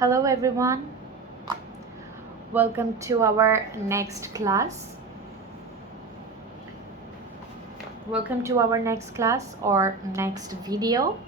Hello everyone, welcome to our next class. Welcome to our next class or next video.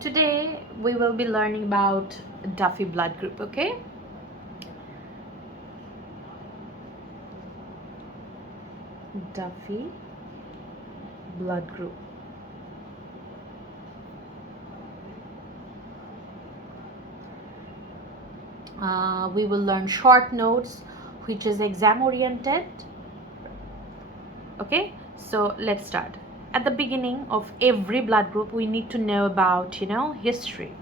Today we will be learning about Duffy Blood group, okay? Duffy Blood group. We will learn short notes which is exam oriented. Okay, so let's start. At the beginning of every blood group we need to know about history.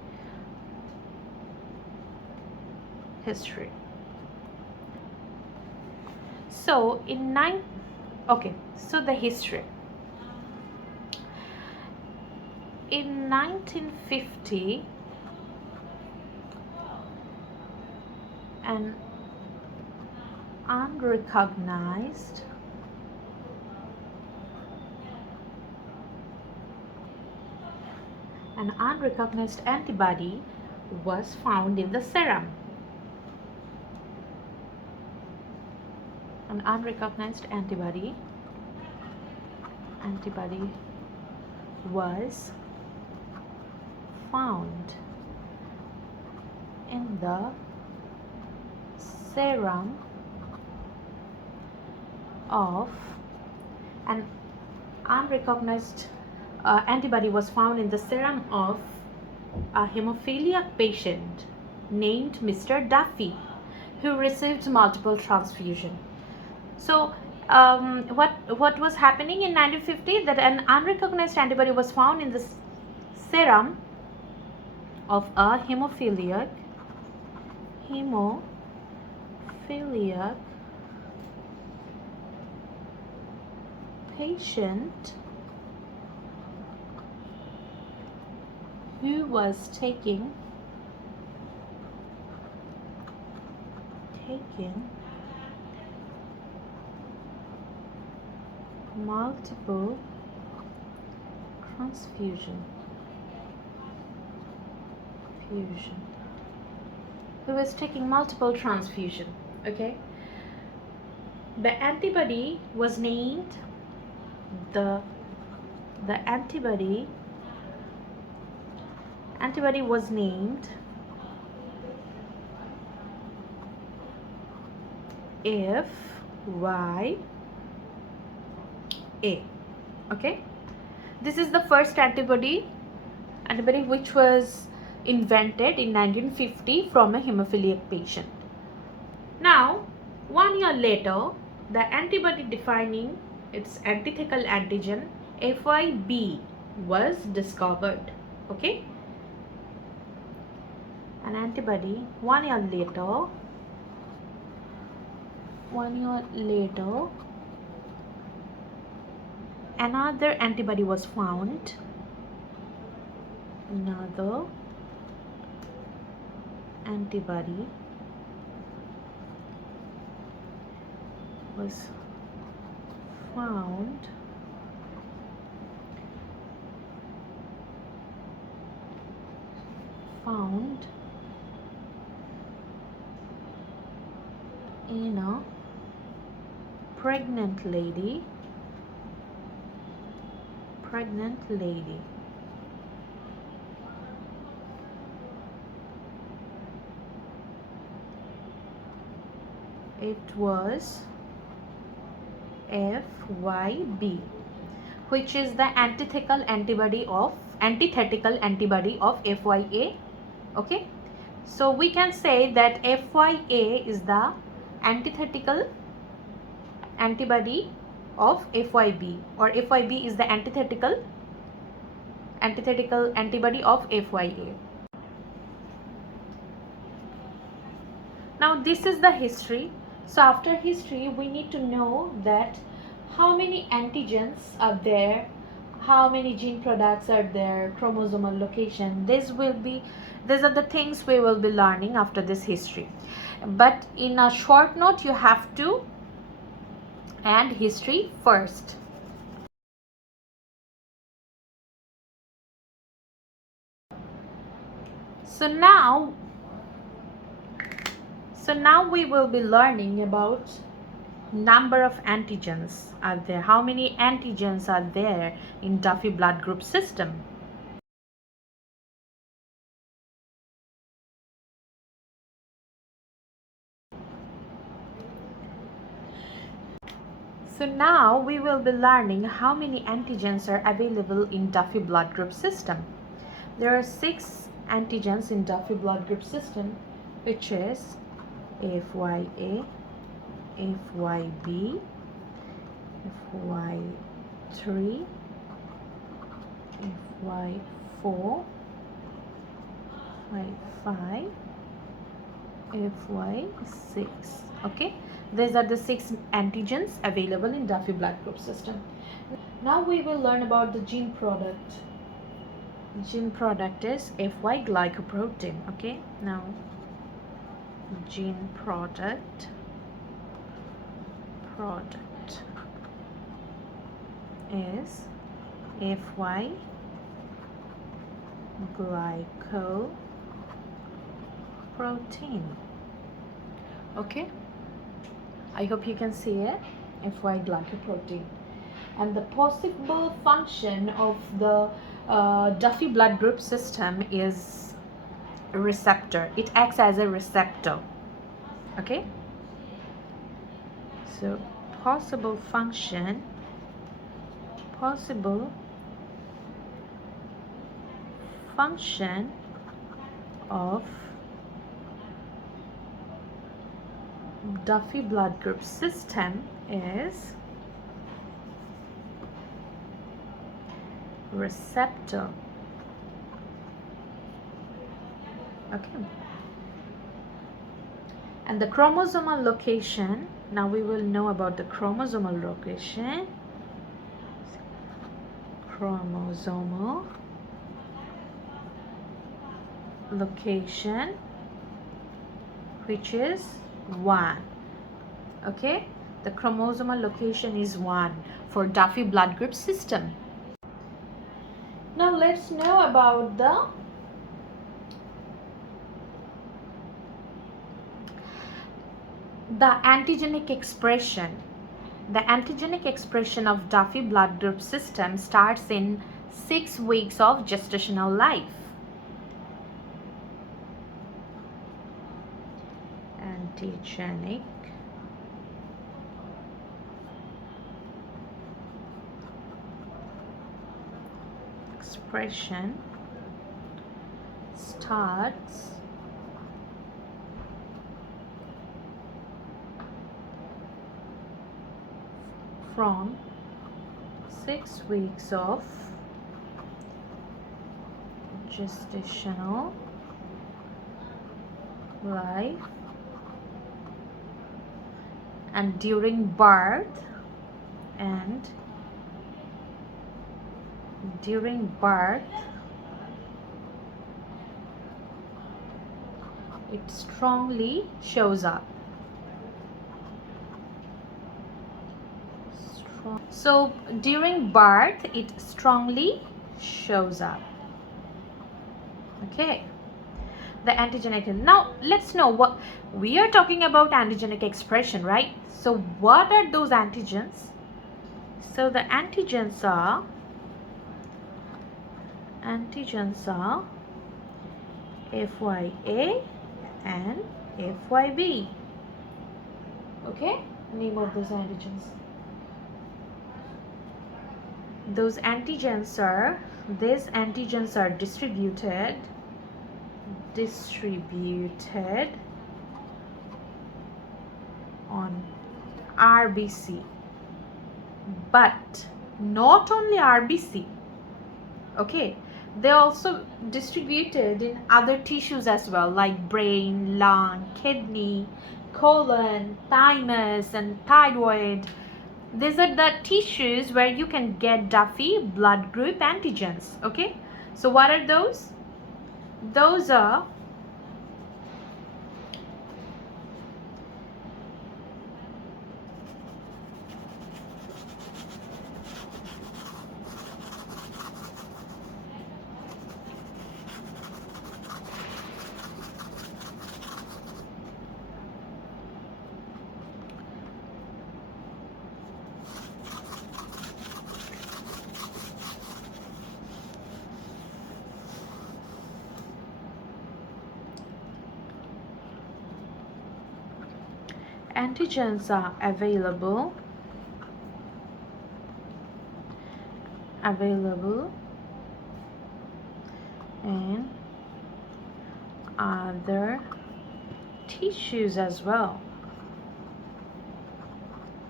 So the history. In 1950, an unrecognized antibody was found in the serum. An unrecognized antibody was found in the serum of an unrecognized antibody was found in the serum of a hemophiliac patient named Mr. Duffy, who received multiple transfusion. So what was happening in 1950? That an unrecognized antibody was found in the serum of a hemophiliac patient who was taking multiple transfusion. Okay, the antibody was named the antibody was named FYA. Okay, this is the first antibody which was invented in 1950 from a hemophiliac patient. Now 1 year later, the antibody defining its antithetical antigen FYB was discovered. Okay, an antibody 1 year later, another antibody was found. Another antibody was found in a pregnant lady. It was FYB, which is the antithetical antibody of FYA. Okay, so we can say that FYA is the antithetical antibody of FYB, or FYB is the antithetical antibody of FYA. Now this is the history. So after history we need to know that how many antigens are there, how many gene products are there, chromosomal location. These are the things we will be learning after this history. But in a short note you have to add history first. So now So now we will be learning about number of antigens are there. How many antigens are there in Duffy blood group system? So now we will be learning how many antigens are available in Duffy blood group system. There are 6 antigens in Duffy blood group system, which is FYA, FYB, FY3, FY4, FY5, FY6. Okay, these are the 6 antigens available in Duffy blood group system. Now we will learn about the gene product. Gene product is FY glycoprotein. Okay, now gene product is FY glycoprotein. Okay, I hope you can see it. FY glycoprotein. And the possible function of the Duffy blood group system is a receptor. It acts as a receptor. Okay, so possible function of Duffy blood group system is receptor. Okay, and the chromosomal location, now we will know about the chromosomal location. Chromosomal location, which is 1. Okay, the chromosomal location is 1 for Duffy blood group system. Now let's know about the antigenic expression. The antigenic expression of Duffy blood group system starts in 6 weeks of gestational life. Antigenic expression starts from 6 weeks of gestational life and during birth, it strongly shows up. So during birth it strongly shows up. Okay, the antigenic. Now let's know what we are talking about. Antigenic expression, right? So what are those antigens? So the antigens are FYA and FYB. Okay, name of those antigens. These antigens are distributed on RBC, but not only RBC. Okay, they're also distributed in other tissues as well, like brain, lung, kidney, colon, thymus, and thyroid. These are the tissues where you can get Duffy blood group antigens. Okay, so what are those? Those are Antigens are available in other tissues as well.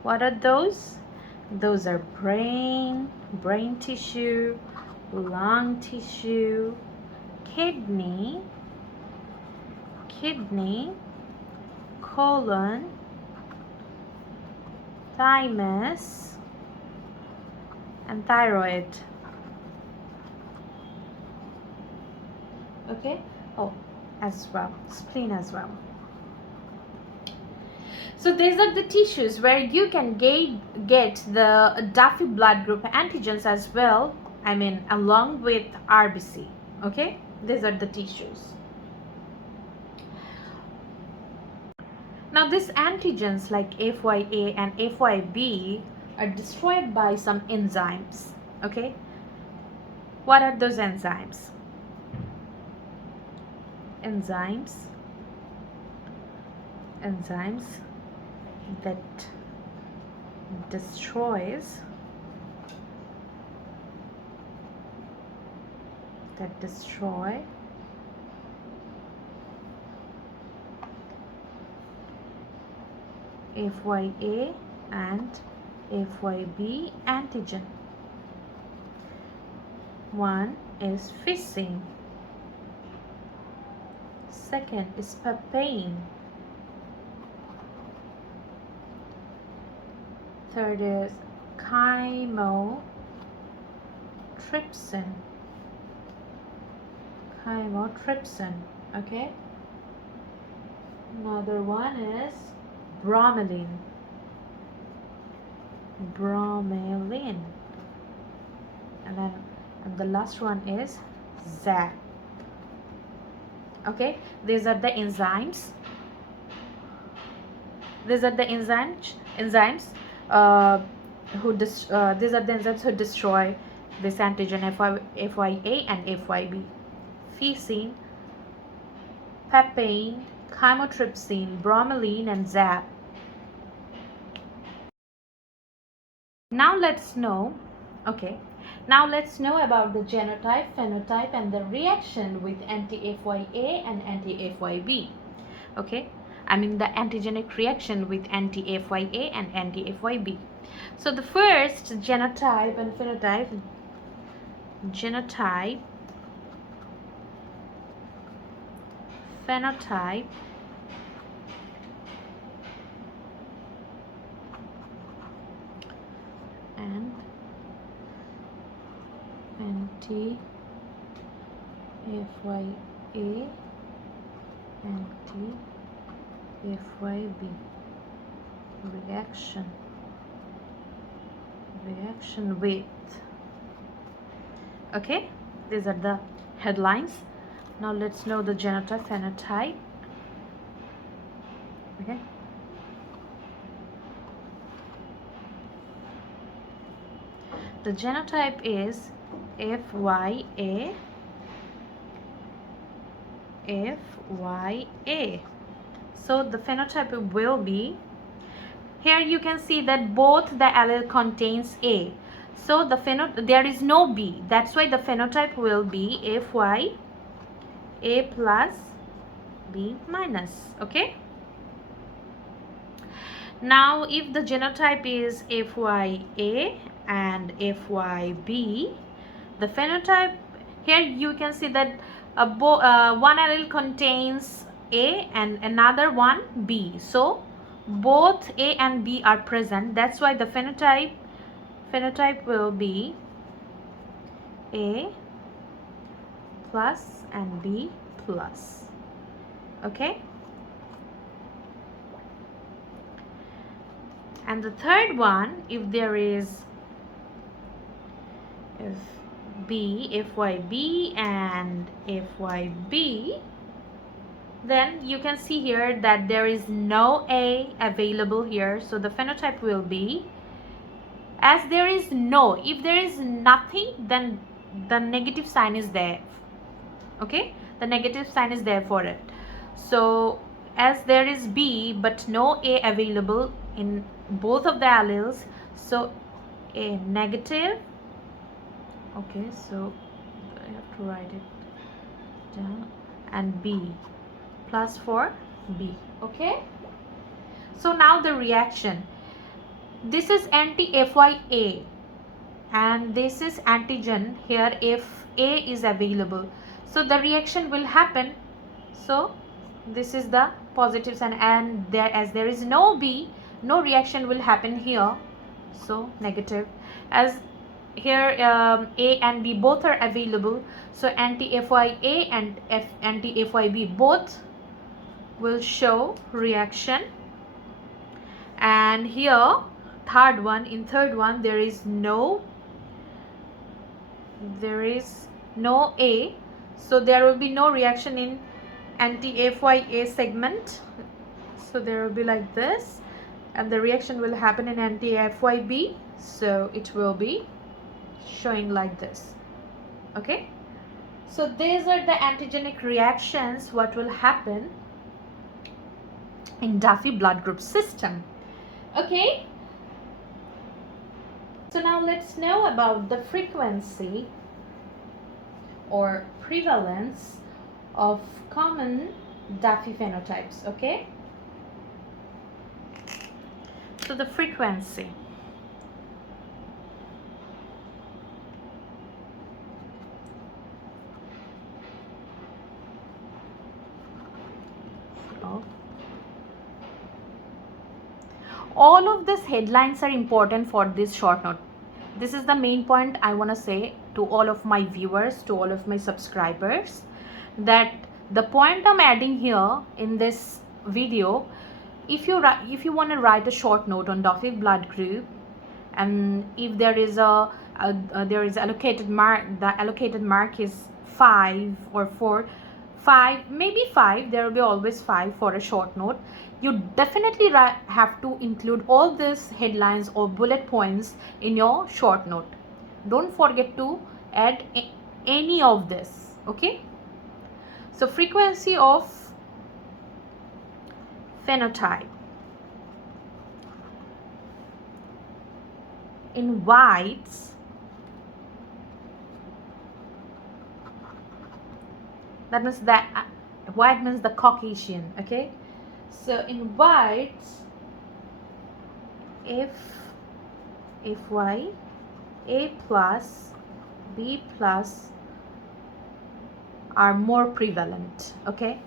What are those? Those are brain tissue, lung tissue, kidney, colon, thymus, and thyroid. Okay? Oh, as well, spleen as well. So these are the tissues where you can get the Duffy blood group antigens as well, I mean along with RBC. Okay, these are the tissues. Now these antigens like FYA and FYB are destroyed by some enzymes. Okay, what are those enzymes? Enzymes that destroy FYA and FYB antigen. One is fissin, second is papain, third is chymotrypsin. Okay, another one is bromelain, and the last one is ZAP. Okay, these are the enzymes. These are the enzymes who destroy this antigen FYA and FYB. Fissin, papain, chymotrypsin, bromelain, and ZAP. Now let's know about the genotype, phenotype, and the reaction with anti-FYA and anti-FYB. Okay, I mean the antigenic reaction with anti-FYA and anti-FYB. So the first, genotype and phenotype. Genotype, phenotype, and anti-FYA, anti-FYB reaction with. Okay, these are the headlines. Now let's know the genotype, phenotype. Okay, the genotype is FYA. So the phenotype will be, here you can see that both the allele contains A. So there is no B. That's why the phenotype will be FYA plus B minus. Okay. Now if the genotype is FYA and FYB, the phenotype, here you can see that one allele contains A and another one B. So both A and B are present. That's why the phenotype will be A plus and B plus. Okay. And the third one, if there is FYB and FYB, then you can see here that there is no A available here. So the phenotype will be, as there is no, if there is nothing, then the negative sign is there. Okay, the negative sign is there for it. So as there is B but no A available in both of the alleles, so A negative. Okay, so I have to write it down, and B plus for B. Okay, so now the reaction. This is anti-FYA and this is antigen here if A is available, so the reaction will happen. So this is the positive sign, and there, as there is no B, no reaction will happen here, so negative. As here A and B both are available, so anti-FYA and anti-FYB both will show reaction. And here third one, in third one there is no A, so there will be no reaction in anti-FYA segment, so there will be like this, and the reaction will happen in anti-FYB, so it will be showing like this. Okay, so these are the antigenic reactions what will happen in Duffy blood group system. Okay, so now let's know about the frequency or prevalence of common Duffy phenotypes. Okay, so the frequency. All of these headlines are important for this short note. This is the main point I want to say to all of my viewers, to all of my subscribers, that the point I'm adding here in this video, if you want to write a short note on Duffy blood group, and if there is there is allocated mark, the allocated mark is 5 or 4, 5, maybe 5, there will be always 5 for a short note. You definitely have to include all these headlines or bullet points in your short note. Don't forget to add any of this. Okay, so frequency of phenotype. In whites, that means that white means the Caucasian. Okay, so in whites, if Y, A plus, B plus are more prevalent. Okay,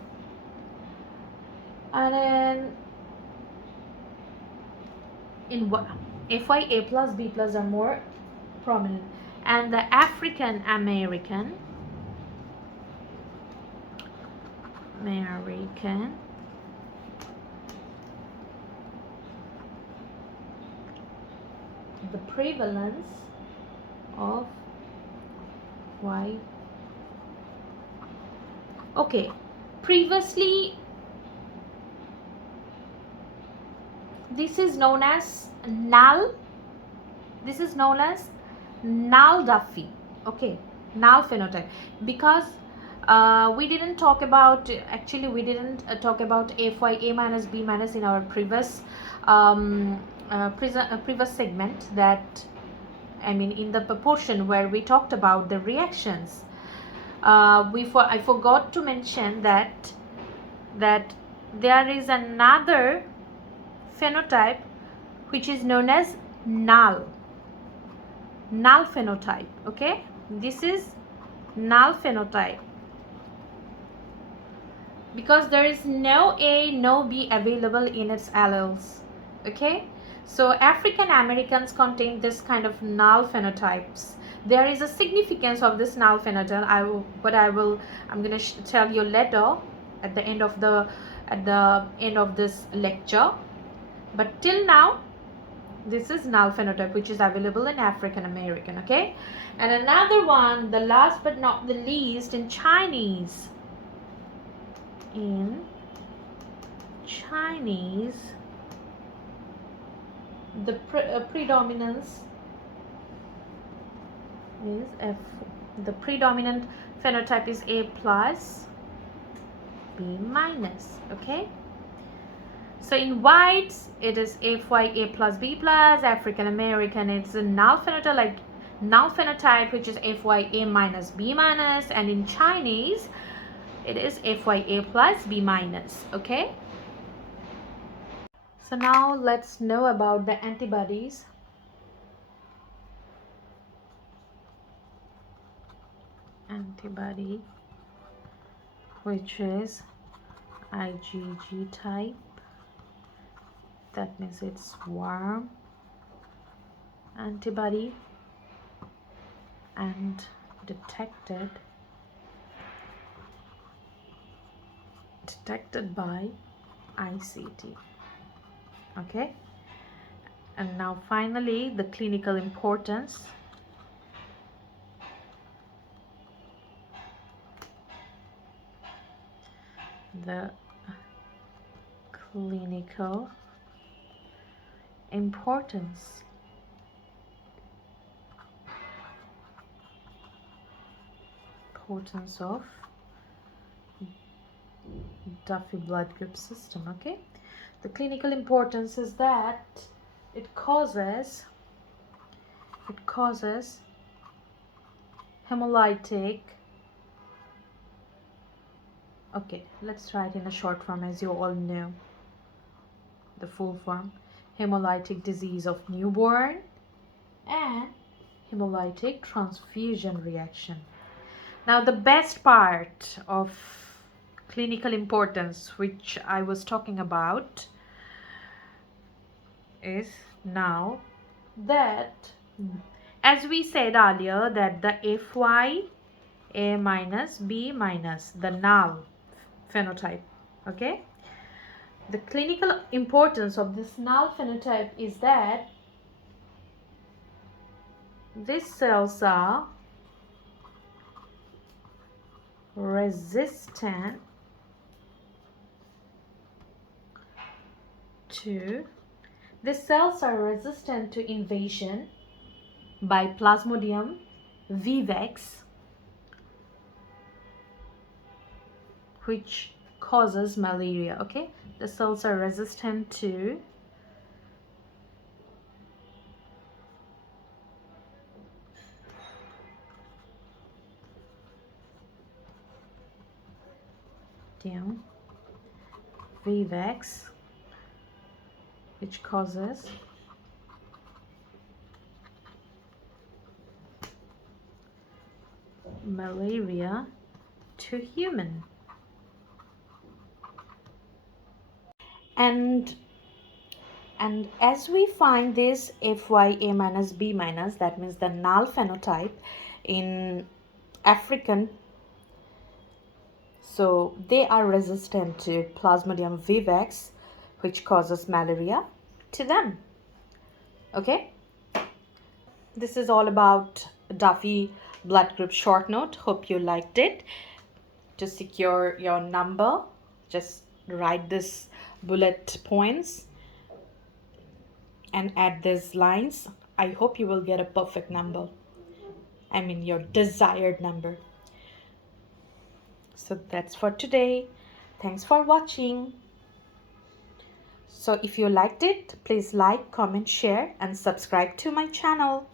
and then in FY, A plus, B plus are more prominent, and the African American the prevalence of Y. Okay, previously this is known as null. This is known as null Duffy. Okay, null phenotype, because we didn't talk about, actually we didn't talk about FY, A minus, B minus in our previous previous segment, that I mean in the proportion where we talked about the reactions. I forgot to mention that there is another phenotype which is known as null phenotype. Okay, this is null phenotype because there is no A, no B available in its alleles. Okay, so African Americans contain this kind of null phenotypes. There is a significance of this null phenotype. I'm going to tell you later at the end of this lecture. But till now, this is null phenotype which is available in African American. Okay, and another one, the last but not the least, in Chinese. In Chinese, the predominance is F. The predominant phenotype is A plus, B minus. Okay, So in whites, it is FYA plus B plus. African American, it's a null phenotype, which is FYA minus B minus. And in Chinese, it is FYA plus B minus. Okay. So now let's know about the antibodies. Antibody, which is IgG type. That means it's warm antibody and detected by ICT. Okay, and now finally the clinical importance. The clinical importance of Duffy blood group system. Okay, the clinical importance is that it causes hemolytic. Okay, let's try it in a short form, as you all know the full form: hemolytic disease of newborn and hemolytic transfusion reaction. Now the best part of clinical importance, which I was talking about, is now that, as we said earlier, that the FYA minus B minus, the null phenotype. Okay, the clinical importance of this null phenotype is that these cells are resistant to invasion by Plasmodium vivax, which causes malaria. Okay, the cells are resistant to vivax, which causes malaria to human. And as we find this FYA minus B minus, that means the null phenotype in African, so they are resistant to Plasmodium vivax, which causes malaria to them. Okay, this is all about Duffy blood group short note. Hope you liked it. To secure your number, just write this bullet points and add these lines. I hope you will get a perfect number. I mean your desired number. So that's for today. Thanks for watching. So if you liked it, please like, comment, share and subscribe to my channel.